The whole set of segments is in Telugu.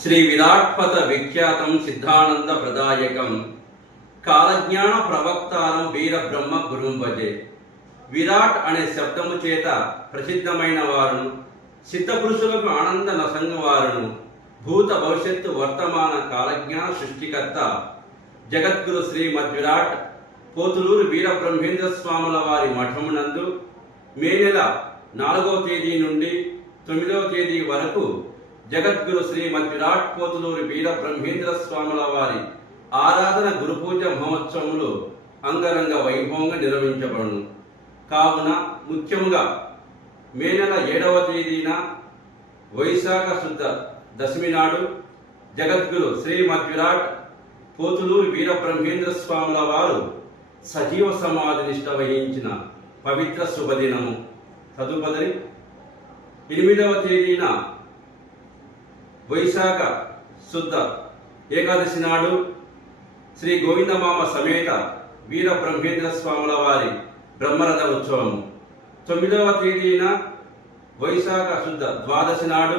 శ్రీ విరాట్పద విఖ్యాతం సిద్ధానంద ప్రదాయకం కాలజ్ఞాన ప్రవక్తారం వీర బ్రహ్మ గురుం భజే. విరాట్ అనే శబ్దము చేత ప్రసిద్ధమైన వారును, సిద్ధపురుషులకు ఆనంద నసంగవారును, భూత భవిష్యత్తు వర్తమాన కాలజ్ఞాన సృష్టికర్త జగద్గురు శ్రీమద్విరాట్ పోతులూరు వీరబ్రహ్మేంద్ర స్వాముల వారి మఠమునందు మే నెల 4వ తేదీ నుండి 9వ తేదీ వరకు జగద్గురు శ్రీమద్విరాట్ పోతులూరు వీరబ్రహ్మేంద్ర స్వాముల వారి ఆరాధన గురుపూజ మహోత్సవములు అంగరంగ వైభవంగా నిర్వహించబడును. కావున ముఖ్యముగా మే నెల 7వ తేదీన వైశాఖ శుద్ధ దశమి నాడు జగద్గురు శ్రీమద్విరాట్ పోతులూరు వీరబ్రహ్మేంద్ర స్వాముల వారు సజీవ సమాధి నిష్ట వహించిన పవిత్ర శుభదినము. తదుపరి 8వ తేదీన వైశాఖ శుద్ధ ఏకాదశి నాడు శ్రీ గోవిందమామ సమేత వీరబ్రహ్మేంద్ర స్వాముల వారి బ్రహ్మరథ ఉత్సవము. 9వ తేదీన వైశాఖ శుద్ధ ద్వాదశి నాడు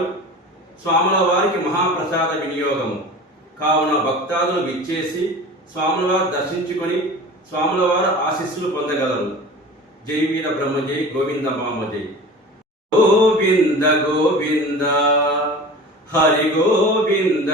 స్వాముల వారికి మహాప్రసాద వినియోగము. కావున భక్తాదులు విచ్చేసి స్వాముల వారు దర్శించుకొని స్వాముల వారు ఆశీస్సులు పొందగలరు. జై వీర బ్రహ్మ జై గోవిందమామ జై. గోవింద గోవింద హరి గోవింద.